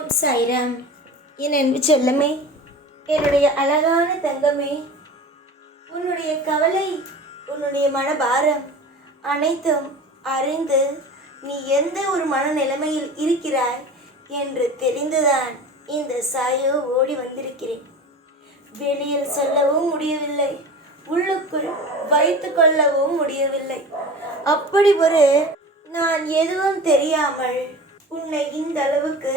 ஓம் சாய்ராம். என் அன்பு செல்லமே, என்னுடைய அழகான தங்கமே, உன்னுடைய கவலை, உன்னுடைய மனபாரம் அனைத்தும் அறிந்து நீ எந்த ஒரு மனநிலைமையில் இருக்கிறாய் என்று தெரிந்துதான் இந்த சாயோ ஓடி வந்திருக்கிறேன். வெளியில் சொல்லவும் முடியவில்லை, உள்ளுக்குள் வைத்து கொள்ளவும் முடியவில்லை. அப்படி ஒரு நான் எதுவும் தெரியாமல் உன்னை இந்த அளவுக்கு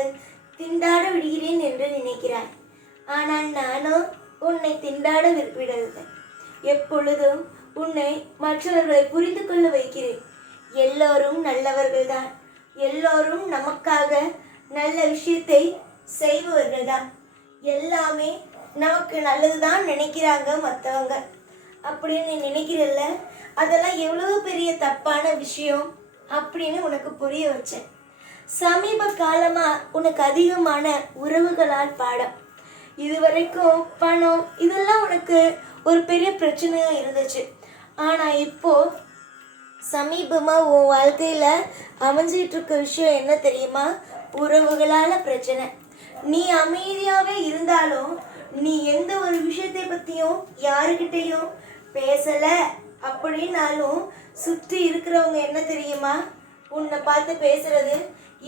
திண்டாட விடுகிறேன் என்று நினைக்கிறாய். ஆனால் நானோ உன்னை திண்டாட விடவில்லை. எப்பொழுதும் உன்னை மற்றவர்களை புரிந்து கொள்ள வைக்கிறேன். எல்லோரும் நல்லவர்கள்தான், எல்லோரும் நமக்காக நல்ல விஷயத்தை செய்பவர்கள்தான். எல்லாமே நமக்கு நல்லதுதான் நினைக்கிறாங்க மற்றவங்க அப்படின்னு நினைக்கிறல்ல. அதெல்லாம் எவ்வளவு பெரிய தப்பான விஷயம் அப்படின்னு உனக்கு புரிய வச்சேன். சமீப காலமாக உனக்கு அதிகமான உறவுகளால் பாடம், இதுவரைக்கும் பணம் இதெல்லாம் உனக்கு ஒரு பெரிய பிரச்சனையாக இருந்துச்சு. ஆனால் இப்போது சமீபமாக உன் வாழ்க்கையில் அமைஞ்சிட்டு இருக்க விஷயம் என்ன தெரியுமா? உறவுகளால் பிரச்சனை. நீ அமைதியாகவே இருந்தாலும் நீ எந்த ஒரு விஷயத்தை பற்றியும் யாருக்கிட்டையும் பேசலை அப்படின்னாலும் சுற்றி இருக்கிறவங்க என்ன தெரியுமா உன்னை பார்த்து பேசுறது,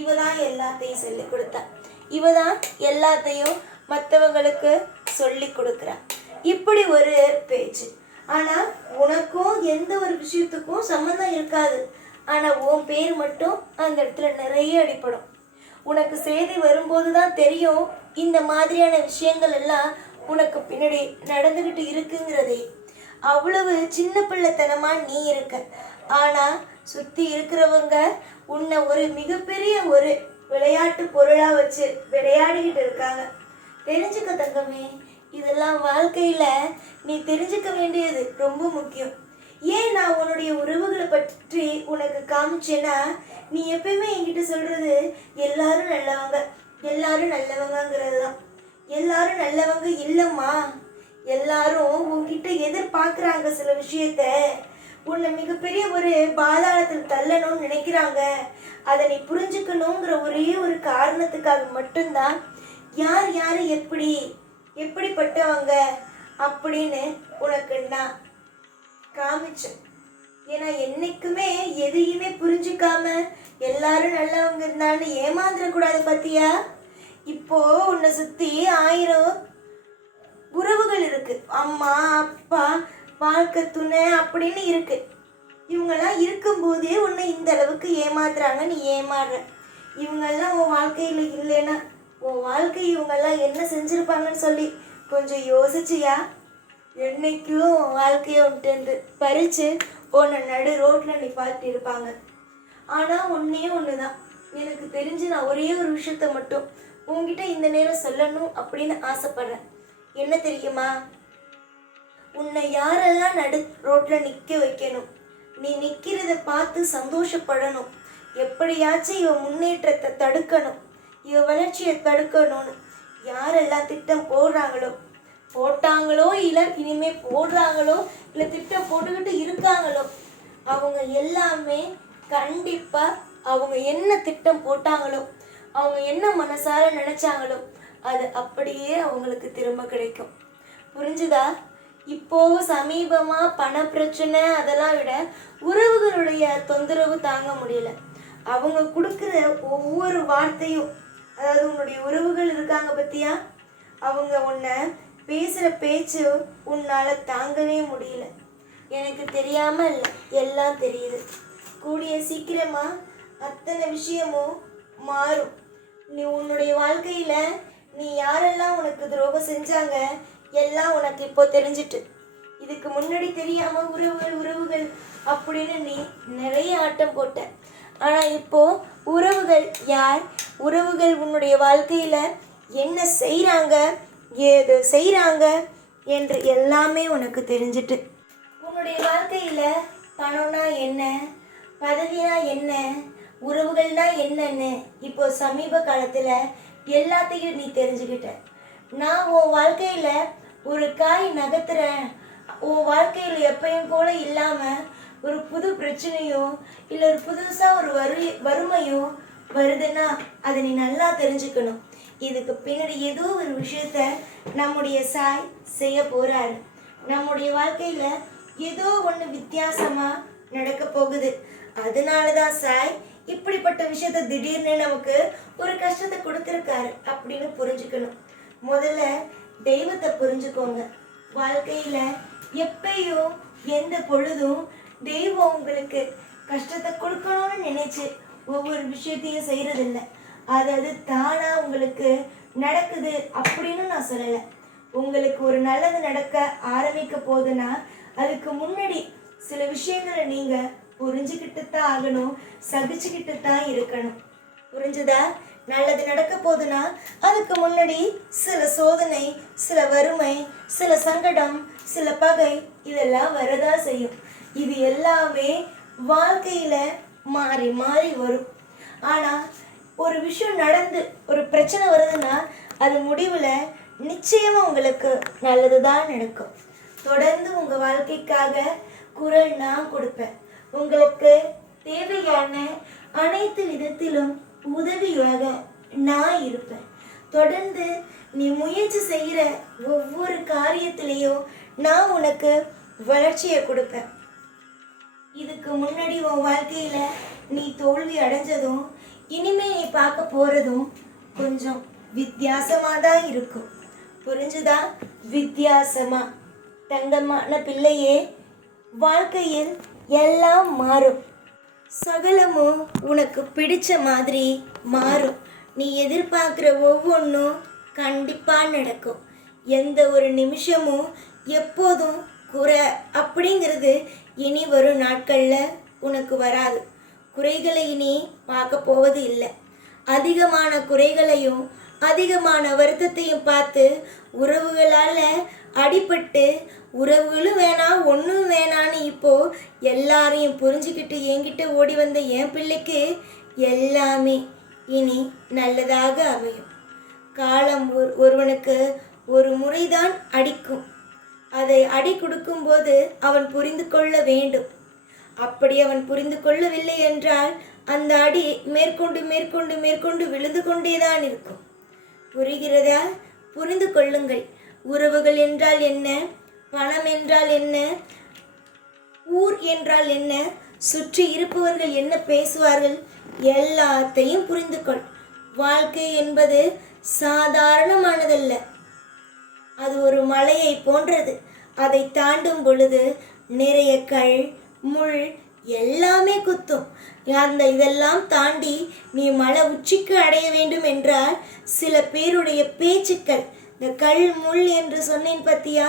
இவ தான் எல்லாத்தையும் சொல்லி கொடுத்தா, இவ தான் எல்லாத்தையும் மற்றவங்களுக்கு சொல்லி கொடுக்குறா, இப்படி ஒரு பேச்சு. ஆனால் உனக்கும் எந்த ஒரு விஷயத்துக்கும் சம்மந்தம் இருக்காது. ஆனால் உன் பேர் மட்டும் அந்த இடத்துல நிறைய அடிப்படும். உனக்கு செய்தி வரும்போது தான் தெரியும் இந்த மாதிரியான விஷயங்கள் எல்லாம் உனக்கு பின்னாடி நடந்துக்கிட்டு இருக்குங்கிறதே. அவ்வளவு சின்ன பிள்ளைத்தனமாக நீ இருக்க. ஆனால் சுற்றி இருக்கிறவங்க உன்னை ஒரு மிகப்பெரிய ஒரு விளையாட்டு பொருளாக வச்சு விளையாடிக்கிட்டு இருக்காங்க. தெரிஞ்சுக்க தங்கமே, இதெல்லாம் வாழ்க்கையில் நீ தெரிஞ்சுக்க வேண்டியது ரொம்ப முக்கியம். ஏன் நான் உன்னுடைய உறவுகளை பற்றி உனக்கு காமிச்சேன்னா, நீ எப்பயுமே என்கிட்ட சொல்கிறது எல்லாரும் நல்லவங்க, எல்லாரும் நல்லவங்கிறது தான். எல்லாரும் நல்லவங்க இல்லைம்மா, எல்லாரும் உன்கிட்ட எதிர்பார்க்குறாங்க சில விஷயத்த. உன்னை மிகப்பெரிய ஒரு பாதாளத்தில் தள்ளணும்னு நினைக்கிறாங்க. அதை நீ புரிஞ்சுக்கணுங்கிற ஒரே ஒரு காரணத்துக்காக மட்டும்தான் யார் யார் எப்படிப்பட்டவங்க அப்படின்னு உனக்கு நான் காமிச்சேன். ஏன்னா என்னைக்குமே எதையுமே புரிஞ்சுக்காம எல்லாரும் நல்லவங்க இருந்தான்னு ஏமாந்துடக்கூடாது. பார்த்தியா, இப்போ உன்னை சுற்றி 1000 உறவுகள் இருக்கு. அம்மா, அப்பா, வாழ்க்கை துணை அப்படின்னு இருக்கு. இவங்கெல்லாம் இருக்கும்போதே உன்னை இந்த அளவுக்கு ஏமாத்துறாங்க, நீ ஏமாறுற. இவங்கெல்லாம் உன் வாழ்க்கையில் இல்லைன்னா உன் வாழ்க்கை இவங்கெல்லாம் என்ன செஞ்சுருப்பாங்கன்னு சொல்லி கொஞ்சம் யோசிச்சியா? என்னைக்கும் உன் வாழ்க்கையை விட்டு பறித்து உன்னை நடு ரோட்டில் நீ பார்த்துட்டு இருப்பாங்க. ஆனால் ஒன்றே ஒன்று தான் எனக்கு தெரிஞ்சு, நான் ஒரே ஒரு விஷயத்த மட்டும் உங்ககிட்ட இந்த நேரம் சொல்லணும் அப்படின்னு ஆசைப்பட்றேன். என்ன தெரியுமா? உன்னை யாரெல்லாம் நடு ரோட்டில் நிற்க வைக்கணும், நீ நிற்கிறத பார்த்து சந்தோஷப்படணும். எப்படியாச்சும் இவன் முன்னேற்றத்தை தடுக்கணும், இவன் வளர்ச்சியை தடுக்கணும்னு யாரெல்லாம் திட்டம் போட்டாங்களோ இல்லை இனிமேல் போடுறாங்களோ இல்லை திட்டம் போட்டுக்கிட்டு இருக்காங்களோ, அவங்க எல்லாமே கண்டிப்பாக அவங்க என்ன திட்டம் போட்டாங்களோ, அவங்க என்ன மனசார நினச்சாங்களோ அது அப்படியே அவங்களுக்கு திரும்ப கிடைக்கும். புரிஞ்சுதா? இப்போது சமீபமாக பண பிரச்சனை அதெல்லாம் விட உறவுகளுடைய தொந்தரவு தாங்க முடியல. அவங்க கொடுக்குற ஒவ்வொரு வார்த்தையும், அதாவது உன்னுடைய உறவுகள் இருக்காங்க பற்றியா, அவங்க உன்னை பேசுகிற பேச்சு உன்னால் தாங்கவே முடியல. எனக்கு தெரியாமல் இல்லை, எல்லாம் தெரியுது. கூடிய சீக்கிரமாக அத்தனை விஷயமும் மாறும். நீ உன்னுடைய வாழ்க்கையில் நீ யாரெல்லாம் உனக்கு துரோகம் செஞ்சாங்க எல்லாம் உனக்கு இப்போ தெரிஞ்சிட்டு. இதுக்கு முன்னாடி தெரியாமல் உறவுகள் அப்படின்னு நீ நிறைய ஆட்டம் போட்ட. ஆனால் இப்போது உறவுகள் யார், உறவுகள் உன்னுடைய வாழ்க்கையில் என்ன செய்கிறாங்க, ஏது செய்கிறாங்க என்று எல்லாமே உனக்கு தெரிஞ்சிட்டு. உன்னுடைய வாழ்க்கையில் பணம்னா என்ன, பதவினா என்ன, உறவுகள்னா என்னன்னு இப்போ சமீப காலத்தில் எல்லாத்தையும் நீ தெரிஞ்சுக்கிட்ட. நான் உன் வாழ்க்கையில் ஒரு காய் நகர்த்துறேன், உன் வாழ்க்கையில் எப்பயும் போல இல்லாமல் ஒரு புது பிரச்சனையோ இல்லை ஒரு புதுசாக ஒரு வறுமையோ வருதுன்னா அதை நீ நல்லா தெரிஞ்சுக்கணும். இதுக்கு பின்னாடி ஏதோ ஒரு விஷயத்த நம்முடைய சாய் செய்ய போகிறாரு. நம்முடைய வாழ்க்கையில் ஏதோ ஒன்று வித்தியாசமாக நடக்க போகுது. அதனால தான் சாய் இப்படிப்பட்ட விஷயத்த திடீர்னு நமக்கு ஒரு கஷ்டத்தை கொடுத்துருக்காரு அப்படின்னு புரிஞ்சுக்கணும். முதல்ல தெய்வத்தை புரிஞ்சுக்கோங்க. வாழ்க்கையில் எப்பயும் எந்த பொழுதும் தெய்வம் உங்களுக்கு கஷ்டத்தை கொடுக்கணும்னு நினைச்சு ஒவ்வொரு விஷயத்தையும் செய்கிறதில்ல. அது தானாக உங்களுக்கு நடக்குது அப்படின்னு நான் சொல்லலை. உங்களுக்கு ஒரு நல்லது நடக்க ஆரம்பிக்க போகுதுன்னா அதுக்கு முன்னாடி சில விஷயங்களை நீங்கள் புரிஞ்சுக்கிட்டு தான் ஆகணும், சகிச்சுக்கிட்டு தான் இருக்கணும். புரிஞ்சுதா? நல்லது நடக்க போகுதுன்னா அதுக்கு முன்னாடி சில சோதனை, சில வறுமை, சில சங்கடம், சில பகை இதெல்லாம் வரதா செய்யும். இது எல்லாமே வாழ்க்கையில் மாறி மாறி வரும். ஆனால் ஒரு விஷயம் நடந்து ஒரு பிரச்சனை வருதுன்னா அது முடிவில் நிச்சயமாக உங்களுக்கு நல்லது தான் நடக்கும். தொடர்ந்து உங்கள் வாழ்க்கைக்காக குரல் நான் கொடுப்பேன். உங்களுக்கு தேவையான அனைத்து விதத்திலும் உதவியாக நான் இருப்பேன். தொடர்ந்து நீ முயற்சி செய்கிற ஒவ்வொரு காரியத்திலையும் நான் உனக்கு வளர்ச்சியை கொடுப்பேன். இதுக்கு முன்னாடி உன் வாழ்க்கையில் நீ தோல்வி அடைஞ்சதும் இனிமேல் நீ பார்க்க போகிறதும் கொஞ்சம் வித்தியாசமாக தான் இருக்கும். புரிஞ்சுதா? வித்தியாசமாக. தங்கமான பிள்ளையே, வாழ்க்கையில் எல்லாம் மாறும். சகலமும் உனக்கு பிடிச்ச மாதிரி மாறும். நீ எதிர்பார்க்குற ஒவ்வொன்றும் கண்டிப்பாக நடக்கும். எந்த ஒரு நிமிஷமும் எப்போதும் குறை அப்படிங்கிறது இனி வரும் நாட்களில் உனக்கு வராது. குறைகளை இனி பார்க்க போவது இல்லை. அதிகமான குறைகளையும் அதிகமான வருத்தத்தையும் பார்த்து உறவுகளால் அடிபட்டு உறவுகளும் வேணாம் ஒன்றும் வேணான்னு இப்போது எல்லாரையும் புரிஞ்சுக்கிட்டு என்கிட்ட ஓடி வந்த என் பிள்ளைக்கு எல்லாமே இனி நல்லதாக அமையும். காலம் ஒருவனுக்கு ஒரு முறைதான் அடிக்கும். அதை அடி கொடுக்கும்போது அவன் புரிந்து கொள்ள வேண்டும். அப்படி அவன் புரிந்து கொள்ளவில்லை என்றால் அந்த அடி மேற்கொண்டு மேற்கொண்டு மேற்கொண்டு விழுந்து கொண்டேதான் இருக்கும். புரிகிறதா? புரிந்து கொள்ளுங்கள். உறவுகள் என்றால் என்ன, பணம் என்றால் என்ன, ஊர் என்றால் என்ன, சுற்றி இருப்பவர்கள் என்ன பேசுவார்கள், எல்லாத்தையும் புரிந்து கொள். வாழ்க்கை என்பது சாதாரணமானதல்ல. அது ஒரு மலையை போன்றது. அதை தாண்டும் பொழுது நிறைய கல் முள் எல்லாமே குத்தும். இதெல்லாம் தாண்டி நீ மலை உச்சிக்கு அடைய வேண்டும் என்றால் சில பேருடைய பேச்சுக்கள், இந்த கல் முள் என்று சொன்னேன் பத்தியா,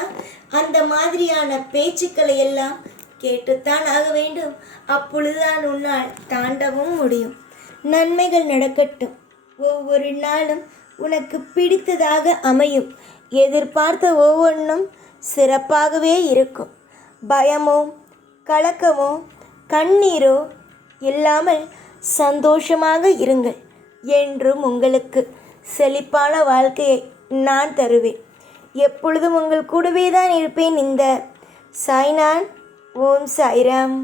அந்த மாதிரியான பேச்சுக்களை எல்லாம் கேட்டுத்தான் ஆக வேண்டும். அப்பொழுதுதான் உன்னால் தாண்டவும் முடியும். நன்மைகள் நடக்கட்டும். ஒவ்வொரு நாளும் உனக்கு பிடித்ததாக அமையும். எதிர்பார்த்த ஒவ்வொன்றும் சிறப்பாகவே இருக்கும். பயமோ கலக்கமோ கண்ணீரோ இல்லாமல் சந்தோஷமாக இருங்கள். என்றும் உங்களுக்கு செழிப்பான வாழ்க்கையை நான் தருவேன். எப்பொழுதும் உங்கள் கூடவே தான் இருப்பேன். இந்த சாய்நான். ஓம் சாய்ராம்.